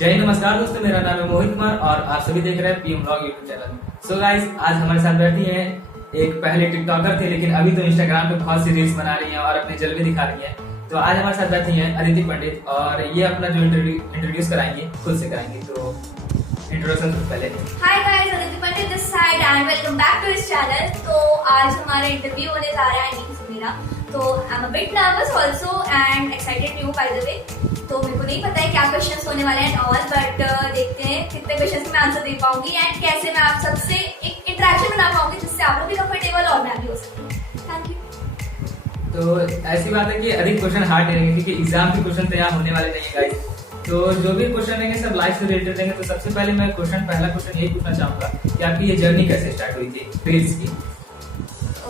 जय नमस्कार दोस्तों, मेरा नाम है मोहित कुमार और आप सभी देख रहे हैं PM blog YouTube channel. So guys, आज हमारे साथ बैठी हैं एक पहले टिकटॉकर थे लेकिन अभी तो इंस्टाग्राम पे बहुत सी रील्स बना रही हैं और अपने जलवे दिखा रही हैं। तो आज हमारे साथ बैठी हैं अदिति पंडित और ये अपना जो इंट्रोड्यूस कराएंगे खुद से कराएंगे। तो इंट्रोडक्शन से पहले hi guys, Aditi Pandit this side and welcome back to this channel. तो आज हमारा इंटरव्यू होने जा रहा है नीम मेरा, तो I am a bit nervous also and excited new by the way. तो मेरे को नहीं पता है क्या क्वेश्चंस होने वाले हैं ऑल, बट देखते हैं कितने क्वेश्चंस में आंसर दे पाऊंगी एंड कैसे मैं आप सबसे एक इंटरेक्शन बना पाऊंगी जिससे आप लोग भी कंफर्टेबल और मैं भी हो सकती। Thank you. तो ऐसी बात है कि अधिक क्वेश्चन हार्ड नहीं रहेंगे क्योंकि एग्जाम के क्वेश्चन तो यहाँ होने वाले नहीं है गाइस। तो जो भी क्वेश्चन रहेंगे सब लाइफ से रिलेटेड रहेंगे। तो सबसे पहले मैं पहला क्वेश्चन यही पूछना चाहूंगा कि आपकी ये जर्नी कैसे स्टार्ट हुई थी रील्स की?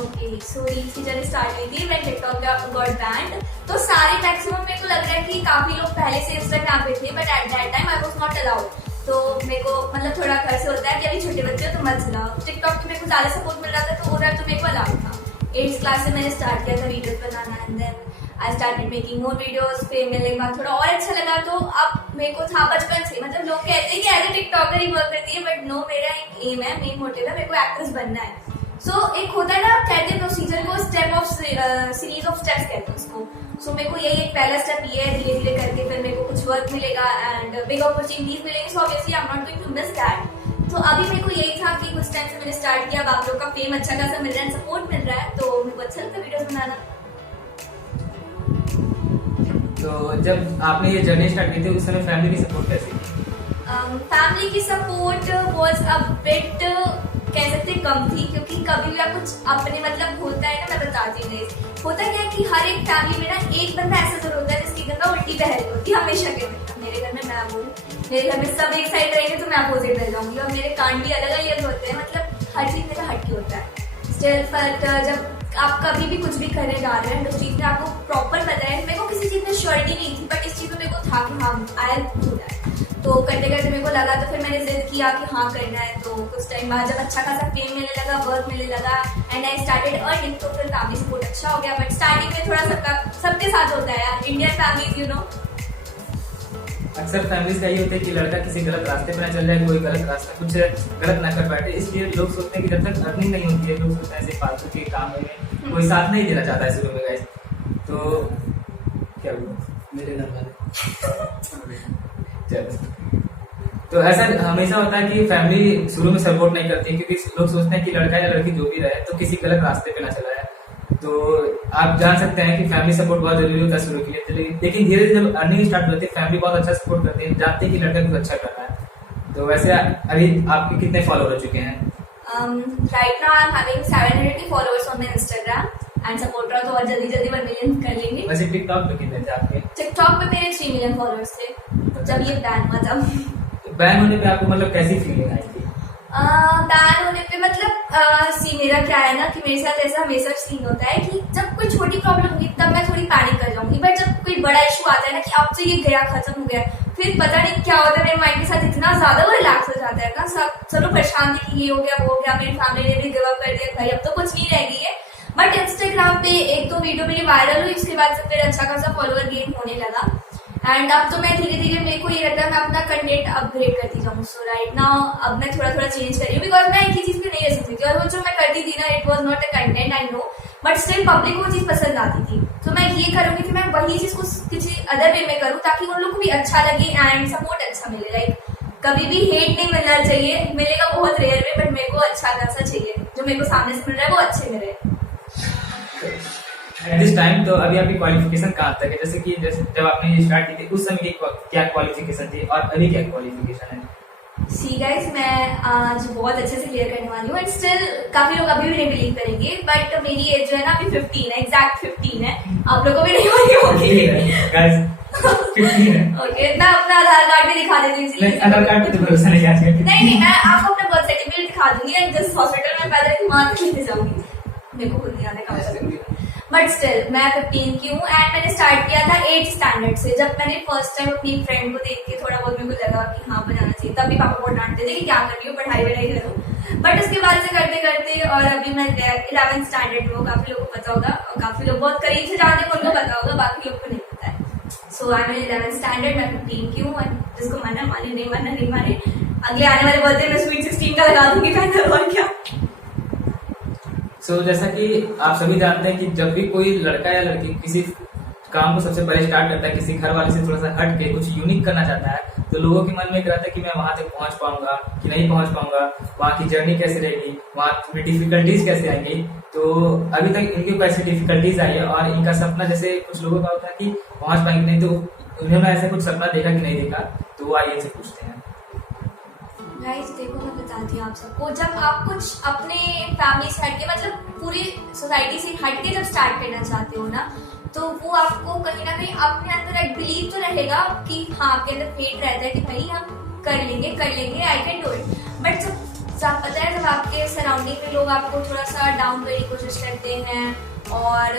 ओके, सो रील्स की जर्नी स्टार्ट हुई थी व्हेन टिकटॉक गॉट बैंड। तो सारे मैक्सिमम मेरे को लग रहा है कि काफी लोग पहले से इंस्टाग्राम पे थे, but at that time I was not allowed. तो मेरे को मतलब थोड़ा घर से होता है कि अभी छोटे बच्चे हो तो मत चलाओ। टिकटॉक पे मेरे को ज्यादा सपोर्ट मिल रहा था तो उधर तो मेरे को अलाउड था। 8th क्लास से मैंने स्टार्ट किया था वीडियोस बनाना and then I started making more videos. फिर मिलने के बाद थोड़ा और अच्छा लगा। तो अब मेरे को था बचपन से, मतलब लोग कहते हैं कि एज ए टिकटॉकर ही वर्क करती है, बट नो, मेरा एक एम है, मेन मोटिव है, मेरे को एक्ट्रेस बनना है। सो एक होता है ना, कहते हैं प्रोसीजर को step of series of steps कहते हैं उसको। सो मेरे को यही एक पहला स्टेप ये है, धीरे धीरे करके फिर मेरे को कुछ वर्क मिलेगा एंड बिग अपॉर्चुनिटीज मिलेंगे। So obviously I am not going to miss that. तो अभी मेरे को यही था कि कुछ टाइम से मैंने स्टार्ट किया, अब आप लोग का फेम अच्छा खासा मिल रहा है, सपोर्ट मिल रहा है, तो मेरे को अच्छा लगता है वीडियोस बनाना। तो जब आपने ये जर्नी स्टार्ट की थी उस समय फैमिली की सपोर्ट कैसी थी? फैमिली की सपोर्ट वाज अ बिट कह सकते कम थी, क्योंकि कभी भी आप कुछ अपने मतलब होता है ना, मैं बताती नहीं। होता क्या है कि हर एक फैमिली में ना एक बंदा ऐसा जरूर होता है जिसकी गंगा उल्टी बहल होती है हमेशा के लिए। मेरे घर में मैं बोलूँ, मेरे घर में सब एक साइड रहेंगे तो मैं अपोजिट रह जाऊंगी, और मेरे कांड भी अलग अलग होते हैं, मतलब हर चीज मेरा हटके होता है स्टिल। बट जब आप कभी भी कुछ भी करने जा रहे हैं उस चीज में आपको प्रॉपर पता है। मेरे को किसी चीज में श्योरिटी नहीं थी, बट इस चीज में मेरे को था कि हाँ आई डू दैट। तो करते करते मेरे को लगा, तो फिर मैंने जिद किया कि हाँ करना है। तो कुछ टाइम बाद जब अच्छा खासा फेम मिलने लगा, वर्क मिलने लगा एंड आई स्टार्टेड अर्निंग, तो फिर फैमिली सपोर्ट अच्छा हो गया। बट स्टार्टिंग में थोड़ा सबके साथ होता है यार, इंडियन फैमिलीज यू नो। अक्सर फैमिलीज का ये होता है कि लड़का किसी गलत रास्ते पर ना चल जाए, कोई गलत रास्ता कुछ गलत ना कर बैठे, इसलिए लोग सोचते हैं कि जब तक अर्निंग नहीं होती है लोग सोचते हैं ऐसे फालतू के काम में कोई साथ नहीं देना चाहता है शुरू में गाइस। तो क्या हुआ मेरे घर वाले तो ऐसा हमेशा होता है कि फैमिली शुरू में सपोर्ट नहीं करती क्योंकि लोग सोचते हैं कि लड़का या लड़की जो भी रहे तो किसी गलत रास्ते पे ना चला जाए। तो आप जान सकते हैं कि फैमिली सपोर्ट बहुत जरूरी होता है शुरू के लिए, लेकिन धीरे धीरे जब अर्निंग स्टार्ट होती है फैमिली बहुत अच्छा सपोर्ट करती है, जानते हैं कि लड़का कुछ अच्छा कर रहा है। तो वैसे अभी आपके कितने फॉलोअर हो चुके हैं? Right now I am having 780 followers on my Instagram and support रहा तो और जल्दी 1 मिलियन कर लेंगे। वैसे टिकटॉक पे कितने थे आपके? टिकटॉक पे मेरे 3 मिलियन फॉलोअर्स थे जब ये बैन हुआ था। बैन होने पे आपको मतलब कैसी फीलिंग आई थी? बैन होने पे मतलब सी मेरा क्या है ना कि मेरे साथ ऐसा हमेशा सीन होता है कि जब कोई छोटी प्रॉब्लम होगी तब मैं थोड़ी पैनिक कर जाऊंगी, बट जब कोई बड़ा इशू आता है ना कि अब तो ये गया खत्म हो गया, फिर पता नहीं क्या होता है मेरे माइंड के साथ इतना ज्यादा वो रिलैक्स हो जाता है ना। सब लोग परेशान थे कि ये हो गया वो हो गया, मेरी फैमिली ने भी गिव अप कर दिया, भाई अब तो कुछ नहीं रह गई है। बट इंस्टाग्राम पे 1-2 वीडियो मेरी वायरल हुई, उसके बाद से फिर अच्छा खासा फॉलोअर गेन होने लगा एंड अब तो मैं धीरे धीरे मेरे को ये रहता है मैं अपना कंटेंट अपग्रेड करती जाऊँ। सो राइट नाउ अब मैं थोड़ा थोड़ा चेंज कर रही हूँ बिकॉज मैं एक ही चीज पे नहीं रह सकती थी, और वो जो मैं करती थी ना it was not a content I know, but still public को वो चीज पसंद आती थी। तो मैं ये करूंगी कि मैं वही चीज को किसी अदर वे में करूँ ताकि उन लोग को भी अच्छा लगे एंड सपोर्ट अच्छा मिले। लाइक कभी भी हेट नहीं मिलना चाहिए, मिलेगा बहुत रेयर में, बट मेरे को अच्छा खासा चाहिए, जो मेरे को सामने से मिल रहा है वो अच्छे मिले। एट दिस टाइम तो अभी आपकी क्वालिफिकेशन कहाँ तक है? जैसे कि जब आपने ये स्टार्ट की थी उस समय की क्या क्वालिफिकेशन थी और अभी क्या क्वालिफिकेशन है? सी गाइस, मैं आज बहुत अच्छे से क्लियर करने वाली हूँ एंड स्टिल काफी लोग अभी भी नहीं बिलीव करेंगे, बट मेरी एज जो है ना अभी 15 है, एग्जैक्ट 15 है। आप लोगों को भी नहीं मालूम होगी गाइस 15 है। ओके, मैं अपना आधार कार्ड भी दिखा देती हूँ। नहीं, आधार कार्ड पे तो भरोसा नहीं आज कल। नहीं, मैं आपको अपना बर्थ सर्टिफिकेट दिखा दूंगी एंड जिस हॉस्पिटल में पैदा थी वहां तक लेके जाऊंगी, मेरे को खुद नहीं आने का, बट स्टिल मैं 15 की हूँ एंड मैंने स्टार्ट किया था 8th स्टैंडर्ड से। जब मैंने फर्स्ट टाइम अपनी फ्रेंड को देख के थोड़ा बहुत मेरे को लगा कि हाँ बनाना चाहिए, तब भी पापा बहुत डांटते थे कि क्या कर रही हो, पढ़ाई करो, बट उसके बाद से करते करते और अभी मैं 11th स्टैंडर्ड में, काफी लोगों को पता होगा और काफी लोग बहुत करीब से जानते हैं उनको पता होगा, बाकी लोग को नहीं पता है। सो आई एम 11th स्टैंडर्ड, मैं 15 की हूँ, जिसको माना माने, नहीं माना नहीं माने, अगले आने वाले बर्थडे में स्वीट 16 का लगा दूंगी पैनल, और क्या। सो जैसा कि आप सभी जानते हैं कि जब भी कोई लड़का या लड़की किसी काम को सबसे पहले स्टार्ट करता है, किसी घर वाले से थोड़ा सा हट के कुछ यूनिक करना चाहता है, तो लोगों के मन में एक रहता है कि मैं वहां तक पहुंच पाऊंगा कि नहीं पहुंच पाऊंगा, वहां की जर्नी कैसे रहेगी, वहां डिफिकल्टीज कैसे आएंगी। तो अभी तक इनके ऊपर ऐसी डिफिकल्टीज आई है और इनका सपना, जैसे कुछ लोगों का होता है कि पहुंच पाएंगे नहीं, तो उन्होंने ऐसा कुछ सपना देखा कि नहीं देखा, तो वो आइए इनसे पूछते हैं। गाइस देखो, मैं बताती हूँ आप सबको, जब आप कुछ अपने फैमिली से हटके, मतलब पूरी सोसाइटी से हटके जब स्टार्ट करना चाहते हो ना, तो वो आपको कहीं ना कहीं अपने अंदर एक बिलीव तो रहेगा कि हाँ, आपके अंदर फेथ रहता है कि भाई हम कर लेंगे, I can do it. But जब पता है, जब आपके सराउंडिंग में लोग आपको थोड़ा सा डाउन करने की कोशिश करते हैं और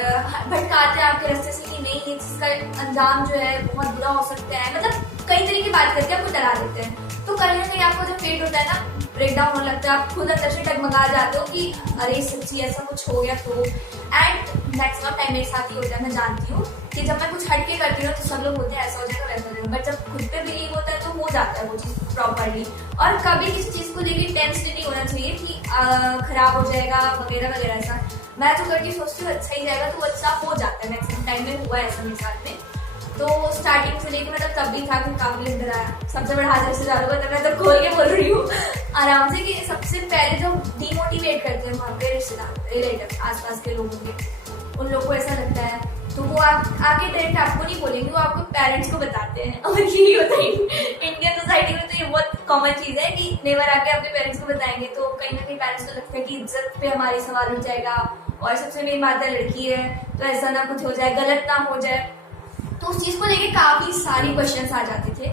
भटकाते हैं आपके रास्ते से कि नहीं, इसका अंजाम जो है बहुत बुरा हो सकता है, मतलब कई तरीके की बात करके आपको डरा देते हैं, तो कहीं ना कहीं आपको जब फेट होता है ना, ब्रेक डाउन होने लगता है, आप खुद अंदर से डगमगा जाते हो कि अरे सच्ची ऐसा कुछ हो गया। तो एंड मैक्सिमम टाइम मेरे साथ ही होता है, मैं जानती हूँ कि जब मैं कुछ हटके करती हूँ तो सब लोग बोलते हैं ऐसा हो जाएगा वैसा हो जाएगा, बट जब खुद पे बिलीव होता है तो हो जाता है वो चीज़ प्रॉपरली। और कभी किसी चीज़ को लेकर टेंस नहीं होना चाहिए कि खराब हो जाएगा वगैरह वगैरह। ऐसा मैं जो करके सोचती हूँ अच्छा ही जाएगा, तो अच्छा हो जाता है, मैक्सिमम टाइम में हुआ है ऐसा मेरे साथ में। तो स्टार्टिंग से लेकर मतलब तब भी था कि काफी अंदर आया, सबसे बड़ा हाथ से चालू होता है, मैं तो खोल के बोल रही हूँ आराम से कि सबसे पहले जो डीमोटिवेट करते हैं वहाँ पे रिश्तेदार, रिलेटिव, आसपास के लोगों के, उन लोगों को ऐसा लगता है, तो वो आगे डायरेक्ट आपको नहीं बोलेंगे, वो आपको पेरेंट्स को बताते हैं। और यही होता है इंडियन सोसाइटी में, तो ये बहुत कॉमन चीज है कि नेवर आके अपने पेरेंट्स को बताएंगे, तो कहीं ना कहीं पेरेंट्स को लगता है कि इज्जत पे हमारी सवाल उठ जाएगा, और सबसे मेन बात है लड़की है तो ऐसा ना कुछ हो जाए, गलत ना हो जाए, तो उस चीज को लेके काफी सारी क्वेश्चंस आ जाते थे।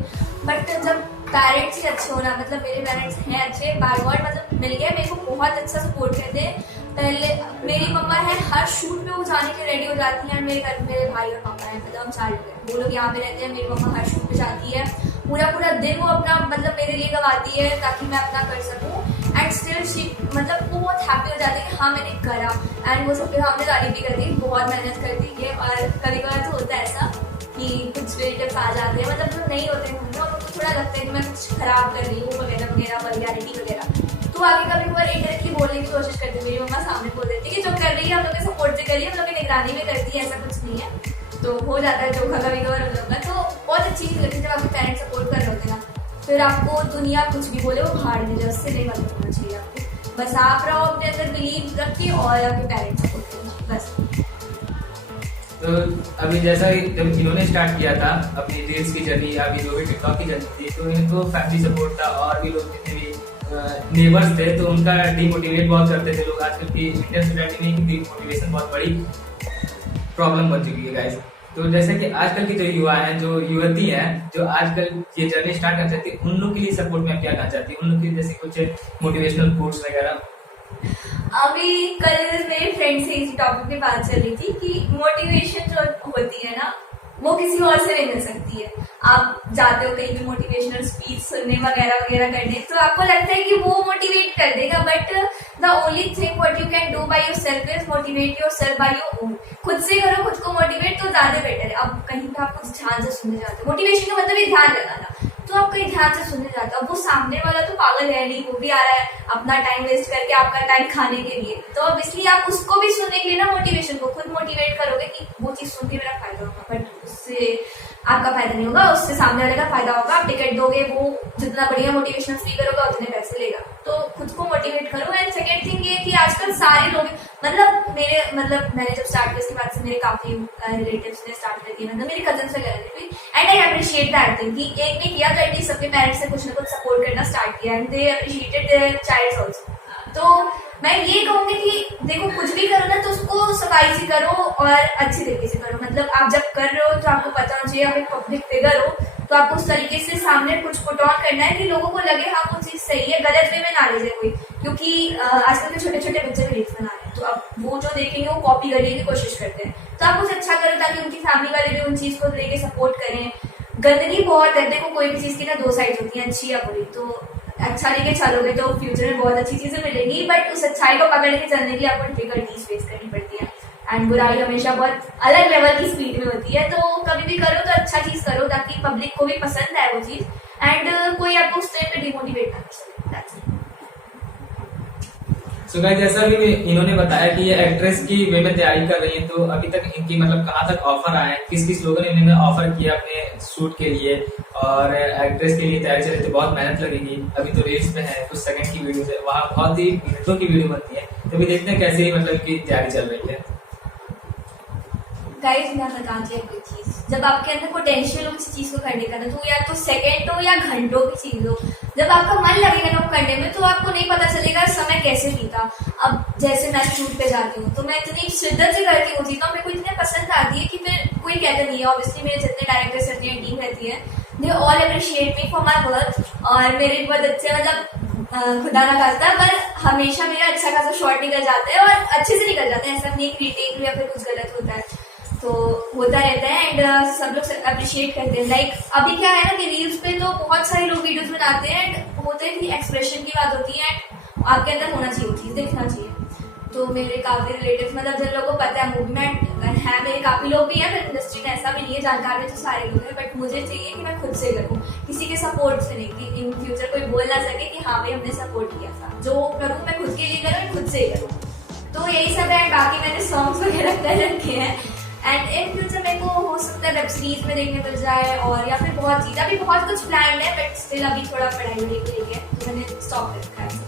बट जब पेरेंट्स ही अच्छे होना, मतलब मेरे पेरेंट्स हैं अच्छे, बाय गॉड मतलब मिल गया, मेरे को बहुत अच्छा सपोर्ट करते हैं। पहले मेरी मम्मा है, हर शूट में वो जाने के रेडी हो जाती है, मेरे घर मेरे भाई और पापा हैं, मतलब हम 4 लोग हैं, वो लोग यहाँ पे रहते हैं, मेरी मम्मा हर शूट पे जाती है, पूरा दिन वो अपना मतलब मेरे लिए गवाती है ताकि मैं अपना कर सकूँ। एंड स्टिल शी मतलब वो बहुत हैप्पी हो जाती है कि हाँ मैंने करा, एंड वो सबके सामने तारीफ भी करती है, बहुत मेहनत करती है। और कभी कभार तो होता है ऐसा कि कुछ रिलेटिव्स आ जाते हैं, मतलब जो नहीं होते हैं उनको थोड़ा लगता है कि मैं कुछ खराब कर रही हूँ वगैरह वगैरह, वल्गैरिटी वगैरह, तो आगे कभी कभार इनडायरेक्टली बोलने की कोशिश करती है। मेरी मम्मा सामने बोल देती है कि जो कर रही है हम लोग के सपोर्ट से करिए, हम लोग की निगरानी में करती है, ऐसा कुछ नहीं है, तो हो जाता है चोखा कभी कभार हम लोग का। तो बहुत अच्छी चीज लगती है जब आपके पेरेंट्स सपोर्ट कर रहे होते हैं ना, फिर आपको दुनिया कुछ भी बोले वो भाड़ दे, उससे नहीं मतलब होना चाहिए आपको, बस आप रहो अपने अंदर बिलीव रखिए और आपके पेरेंट्स सपोर्ट करिए बस। तो अभी जैसा जब इन्होंने स्टार्ट किया था अपनी रील्स की जर्नी या अभी जो भी टिकटॉक की जर्नी थी, तो इनको फैमिली सपोर्ट था और भी लोग जितने भी नेबर्स थे तो उनका डीमोटिवेट बहुत करते थे लोग। आजकल की इंडियन सोसाइटी में डीमोटिवेशन बहुत बड़ी प्रॉब्लम बन चुकी है गाइस। तो जैसे कि आजकल की जो युवा हैं, जो युवती हैं, जो आजकल ये जर्नी स्टार्ट करना चाहती है, उन लोग के लिए सपोर्ट में क्या करना चाहती है, उन लोग के जैसे कुछ मोटिवेशनल कोट्स वगैरह। अभी कल मेरे फ्रेंड से इसी टॉपिक पे बात चल रही थी कि मोटिवेशन जो होती है ना, वो किसी और से नहीं मिल सकती है। आप जाते हो कहीं भी मोटिवेशनल स्पीच सुनने वगैरह वगैरह करने, तो आपको लगता है कि वो मोटिवेट कर देगा, but the only thing what you can do by yourself is motivate yourself by your own. खुद से करो, खुद को मोटिवेट, तो ज्यादा बेटर है। अब कहीं पे आप कुछ ध्यान से सुनने जाते हो, मोटिवेशन का मतलब ये ध्यान लगाना, तो आप कहीं ध्यान से सुनने जाते हो, अब वो सामने वाला तो पागल है नहीं, वो भी आ रहा है अपना टाइम वेस्ट करके आपका टाइम खाने के लिए, तो अब इसलिए आप उसको भी सुनने के लिए ना मोटिवेशन को खुद मोटिवेट करोगे कि वो चीज सुन के मेरा फायदा होगा, बट उससे आपका फायदा नहीं होगा, उससे सामने वाले का फायदा होगा। आप टिकट दोगे, वो जितना बढ़िया मोटिवेशनल स्पीकर होगा उतने पैसे लेगा, तो खुद को मोटिवेट करो। एंड सेकेंड थिंग ये कि आजकल सारे लोग मतलब मैंने जब स्टार्ट किया उसके बाद से मेरे काफी रिलेटिव्स ने स्टार्ट कर दिया, मतलब मेरे कजन वगैरह ने भी, and I appreciate that thing कि एक ने किया तो एटलीस्ट सबके पेरेंट्स ने कुछ ना कुछ सपोर्ट करना स्टार्ट किया, and they appreciated their childs also. तो मैं ये कहूंगी कि देखो कुछ भी करो ना तो उसको सफाई से करो और अच्छी तरीके से करो। मतलब आप जब कर रहे हो तो आपको पता होना चाहिए, आप एक पब्लिक फिगर हो तो आपको उस तरीके से सामने कुछ पुट ऑन करना है कि लोगों को लगे हाँ वो चीज सही है, गलत वे में ना ले जाए कोई, क्योंकि आजकल के छोटे छोटे बच्चे भी रील्स बना रहे हैं, तो अब वो जो देखेंगे वो कॉपी करने की कोशिश करते हैं, तो आप कुछ अच्छा करो ताकि उनकी फैमिली वाले भी उन चीज को लेके सपोर्ट करें। गंदगी बहुत है, देखो कोई भी चीज की ना 2 साइड होती है, अच्छी या बुरी, तो अच्छा लेके चलोगे तो फ्यूचर में बहुत अच्छी चीजें मिलेंगी, बट उस अच्छाई को पकड़ के चलने के लिए आपको डिफिकल्टीज फेस करनी पड़ती है। एंड बुराई हमेशा बहुत अलग लेवल की स्पीड में होती है। तो कभी भी करो तो अच्छा चीज करो ताकि पब्लिक को भी पसंद आए वो चीज, एंड कोई आपको उस टाइम पे डिमोटिवेट ना करे। That's it. सो गाइस, जैसा भी इन्होंने बताया कि ये एक्ट्रेस की वे में तैयारी कर रही है, तो अभी तक इनकी मतलब कहाँ तक ऑफर आए हैं, किस किस लोगों ने इन्होंने ऑफर किया अपने शूट के लिए, और एक्ट्रेस के लिए तैयारी चल रही है, तो बहुत मेहनत लगेगी। अभी तो रील्स पे है, कुछ सेकंड की वीडियो है, वहाँ बहुत ही मिनटों की वीडियो बनती है। तो अभी देखते हैं कैसे मतलब इनकी तैयारी चल रही है। गाइस मैं बताती हूँ कोई चीज, जब आपके अंदर पोटेंशियल हो किसी चीज को करने का ना, तो या तो सेकंड हो या घंटों की चीज हो, जब आपका मन लगेगा ना वो करने में, तो आपको नहीं पता चलेगा समय कैसे बीता। अब जैसे मैं शूट पे जाती हूँ तो मैं इतनी शिद्दत से करती हूँ चीज, मेरे को इतने पसंद आती है कि फिर कोई कहता नहीं है। ऑब्वियसली मेरे जितने डायरेक्टर्स रहते हैं, टीम रहती है, they all appreciate me for my work, और मेरे बहुत अच्छे मतलब खुदा ना करता पर हमेशा मेरा अच्छा खासा शॉट निकल जाता है, और अच्छे से निकल जाता है। ऐसा नहीं कि रीटेक या फिर कुछ गलत होता है, तो होता रहता है। एंड सब लोग अप्रिशिएट करते हैं। लाइक अभी क्या है ना कि रील्स पे तो बहुत सारे लोग वीडियोस बनाते हैं, एंड होते हैं कि एक्सप्रेशन की बात होती है, एंड आपके अंदर होना चाहिए, चीज दिखना चाहिए। तो मेरे काफी रिलेटिव मतलब जिन लोगों को पता है मूवमेंट है, मेरे काफी लोग भी हैं फिर इंडस्ट्री में, ऐसा भी नहीं है, जानकार में तो सारे लोग हैं, बट मुझे चाहिए कि मैं खुद से करूँ, किसी के सपोर्ट से नहीं, कि इन फ्यूचर कोई बोल ना सके कि हाँ भाई हमने सपोर्ट किया था। जो करूँ मैं खुद के लिए करूँ, खुद से करूँ। तो यही सब है। बाकी मैंने सॉन्ग्स वगैरह कर रखे हैं, एंड इन फ्यूचर मेरे को हो सकता है वेब सीरीज में देखने मिल जाए, और या फिर बहुत चीज, अभी बहुत कुछ प्लान है, बट स्टिल अभी थोड़ा पढ़ाई वढ़ाई को लेके तो मैंने स्टॉप कर रखा है।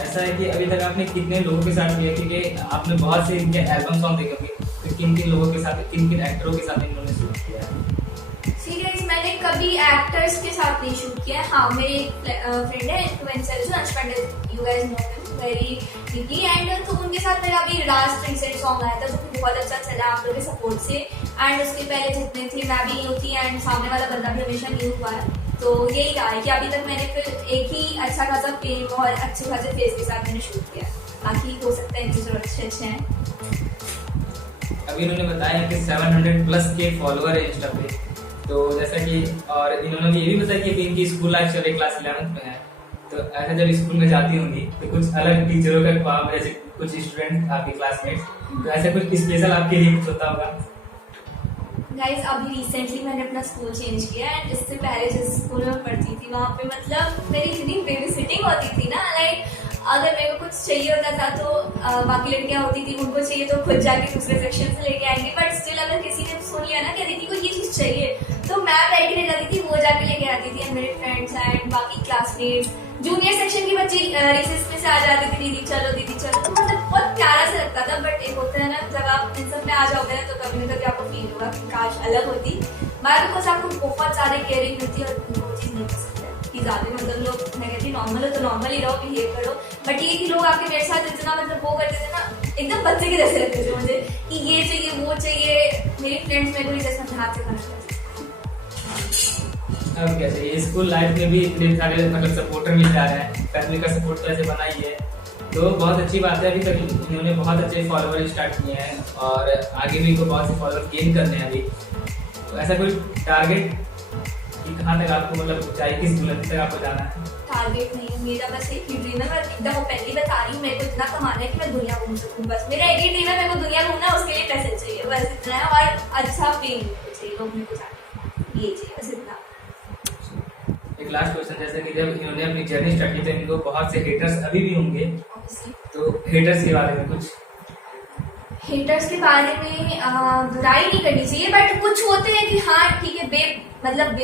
ऐसा है कि अभी तक आपने कितने लोगों के साथ किया, क्योंकि आपने बहुत से इनके एल्बम सॉन्ग देखे होंगे, तो किन किन लोगों के साथ, किन किन एक्टरों के साथ इन्होंने शूट किया है? सीरियस मैंने कभी एक्टर्स के साथ नहीं शूट किया। हाँ मेरे फ्रेंड है इन्फ्लुएंसर जो Ansh Pandit, you guys know him very deeply, and तो उनके साथ मेरा अभी लास्ट रिसेंट सॉन्ग आया था जो कि बहुत अच्छा चला आप लोगों के सपोर्ट से। एंड उसके पहले जितने थे मैं भी न्यू थी, एंड सामने वाला बंदा भी हमेशा न्यू हुआ है। तो यही रहा है कि अभी तक मैंने फिर एक ही अच्छा खासा फेम और अच्छे खासे फेस के साथ मैंने शूट किया। बाकी हो सकता है इनके जो अच्छे हैं। अभी इन्होंने बताया कि 700 प्लस के फॉलोअर है इंस्टा पे, तो जैसा कि, और इन्होंने ये भी बताया कि इनकी स्कूल लाइफ चल रही, क्लास 11th में है, तो ऐसा जब स्कूल में जाती होंगी तो कुछ अलग टीचरों का ख्वाब, जैसे कुछ स्टूडेंट आपके क्लासमेट्स, तो ऐसा कुछ स्पेशल आपके लिए कुछ होता होगा? गाइस अभी रिसेंटली मैंने अपना स्कूल चेंज किया, एंड इससे पहले जिस स्कूल में पढ़ती थी वहाँ पे मतलब मेरी इतनी बेबी सिटिंग होती थी ना, लाइक अगर मेरे को कुछ चाहिए होता था तो बाकी लड़कियां होती थी उनको चाहिए तो खुद जाके दूसरे सेक्शन से लेके आएंगे, बट स्टिल अगर किसी ने सुन लिया ना कि दीदी को ये चीज चाहिए तो मैं बैठ के जाती थी, वो जाके लेके आती थी। मेरे फ्रेंड्स एंड बाकी क्लासमेट्स, जूनियर सेक्शन की बच्ची रिसेस में से आ जाती थी, दीदी चलो दीदी चलो, तो मतलब बहुत प्यारा से लगता था। बट एक होता है ना जब आप इन सब में आ जाओगे ना तो कभी ना कभी आपको फील होगा कि काश अलग होती। बाकी कुछ आपको बहुत ज्यादा केयरिंग मिलती है, और वो चीज नहीं कर सकते कि ज्यादा मतलब लोग, मैं कहती नॉर्मल हो तो नॉर्मल ही रहो, बिहेव करो, बट ये कि लोग आपके मेरे साथ इतना मतलब वो करते थे ना, एकदम बच्चे के जैसे लगते थे मुझे कि ये चाहिए वो चाहिए। मेरी फ्रेंड्स मेरे को भी जैसे हाथ से खाना। अब क्या चाहिए, स्कूल लाइफ में भी इतने सारे मतलब सपोर्टर मिल जा रहे हैं, फैमिली का सपोर्ट तो ऐसे बना ही है, तो बहुत अच्छी बात है। अभी तक इन्होंने बहुत अच्छे फॉलोअर स्टार्ट किए हैं, और आगे भी इनको बहुत से फॉलोअर गेन करने हैं अभी। तो ऐसा कोई टारगेट कि कहाँ तक आपको मतलब ऊंचाई, किस बुलंदी तक आपको जाना है? टारगेट नहीं है मेरा, बस एक ही ड्रीम है। मैं एकदम वो पहली बता रही हूँ, मेरे को इतना कमाना है कि मैं दुनिया घूम सकूँ, बस मेरा एक ही ड्रीम है। मेरे को दुनिया घूमना है, उसके लिए पैसे चाहिए, बस इतना है, और अच्छा फेम चाहिए, लोग मेरे को जाने ये चाहिए, बस इतना। एक लास्ट क्वेश्चन, जैसे कि जब इन्होंने अपनी जर्नी स्टार्ट की तो इनको बहुत से हेटर्स अभी भी होंगे, तो हेटर्स के बारे में कुछ? हेटर्स के बारे में बुराई नहीं करनी चाहिए, बट कुछ होते हैं कि हाँ ठीक है मतलब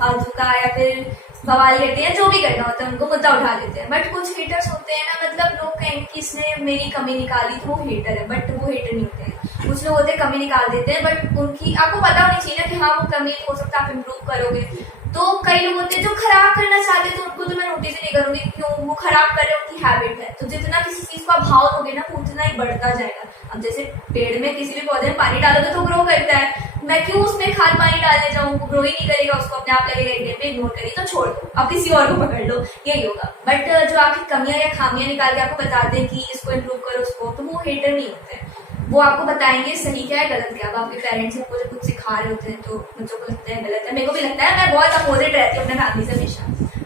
फालतू का या फिर बवाल लेते हैं, जो भी करना होता है उनको मुद्दा उठा देते हैं। बट कुछ हेटर्स होते हैं ना, मतलब लोग कहेंगे कि इसने मेरी कमी निकाली तो वो हेटर है, बट वो हेटर नहीं होते हैं। कुछ लोग होते हैं कमी निकाल देते हैं, बट उनकी आपको पता होनी चाहिए ना कि हाँ वो कमी हो सकता है आप इम्प्रूव करोगे। तो कई लोग होते हैं जो खराब करना चाहते हैं, तो उनको तो मैं नोटिस ही नहीं करूंगी क्यों वो खराब कर रहे हैं, उनकी हैबिट है। तो जितना किसी चीज का भाव दोगे ना वो उतना ही बढ़ता जाएगा। अब जैसे पेड़ में किसी भी पौधे में पानी डालोगे तो ग्रो करता है, मैं क्यों उसमें खाद पानी डालने जाऊँ, वो ग्रो ही नहीं करेगा, उसको अपने आप लगेगा एक दिन में इग्नोर करिए तो छोड़ दो, अब किसी और को पकड़ लो, यही होगा। बट जो आपकी कमियां या खामियां निकाल के आपको बताते हैं कि इसको इम्प्रूव करो उसको, तो वो हेटर नहीं होते हैं। वो आपको बताएंगे सही क्या है गलत क्या है। अब आपके पेरेंट्स आपको जब कुछ सिखा रहे होते हैं तो बच्चों को लगता है गलत है, मेरे को भी लगता है, मैं बहुत अपोजिट रहती हूँ अपने फैमिली से हमेशा,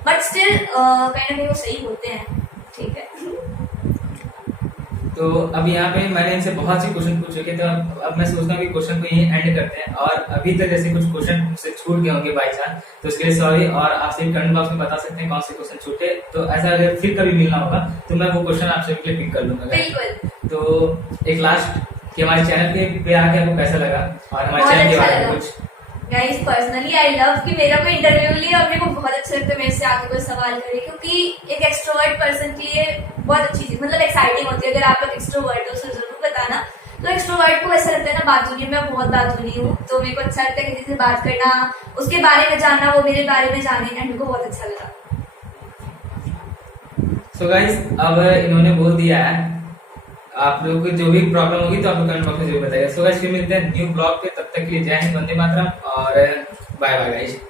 बट स्टिल कहीं ना कहीं वो सही होते हैं, ठीक है। तो अब यहाँ पे मैंने इनसे बहुत सी क्वेश्चन पूछ चुके, तो अब मैं सोचता हूँ कि क्वेश्चन को यहीं एंड करते हैं। और अभी तक जैसे कुछ क्वेश्चन मुझसे छूट गए होंगे बाई चांस, तो उसके लिए सॉरी, और आपसे कमेंट बॉक्स में बता सकते हैं कौन से क्वेश्चन छूटे। तो ऐसा अगर फिर कभी मिलना होगा तो मैं वो क्वेश्चन आपसे पिक कर लूंगा। बिल्कुल। तो एक लास्ट कि हमारे चैनल पे आके आपको कैसा लगा और हमारे बहुत चैनल के अच्छा बारे में लगा। कुछ। गाइस पर्सनली आई लव कि मेरा कोई इंटरव्यू लिया और मेरे को बहुत अच्छा लगता है मेरे से आके कोई सवाल करे, क्योंकि एक एक्सट्रोवर्ट पर्सन के लिए बहुत अच्छी चीज, मतलब एक्साइटिंग होती है। अगर आप लोग एक्सट्रोवर्ट हो तो जरूर बताना। तो एक्सट्रोवर्ट को ऐसा लगता है ना बातूनी, मैं बहुत बातूनी हूँ, तो मेरे को अच्छा लगता है किसी से बात करना, उसके बारे में जानना, वो मेरे बारे में जाने, एंड मेरे को बहुत अच्छा लगा। सो गाइस अब इन्होंने बोल दिया है, आप लोग को जो भी प्रॉब्लम होगी तो आप लोग कमेंट बॉक्स में जरूर बताइएगा। सो गाइस फिर मिलते हैं न्यू ब्लॉग पे, तब तक के लिए जय हिंद, वंदे मातरम और बाय बाय गाइस।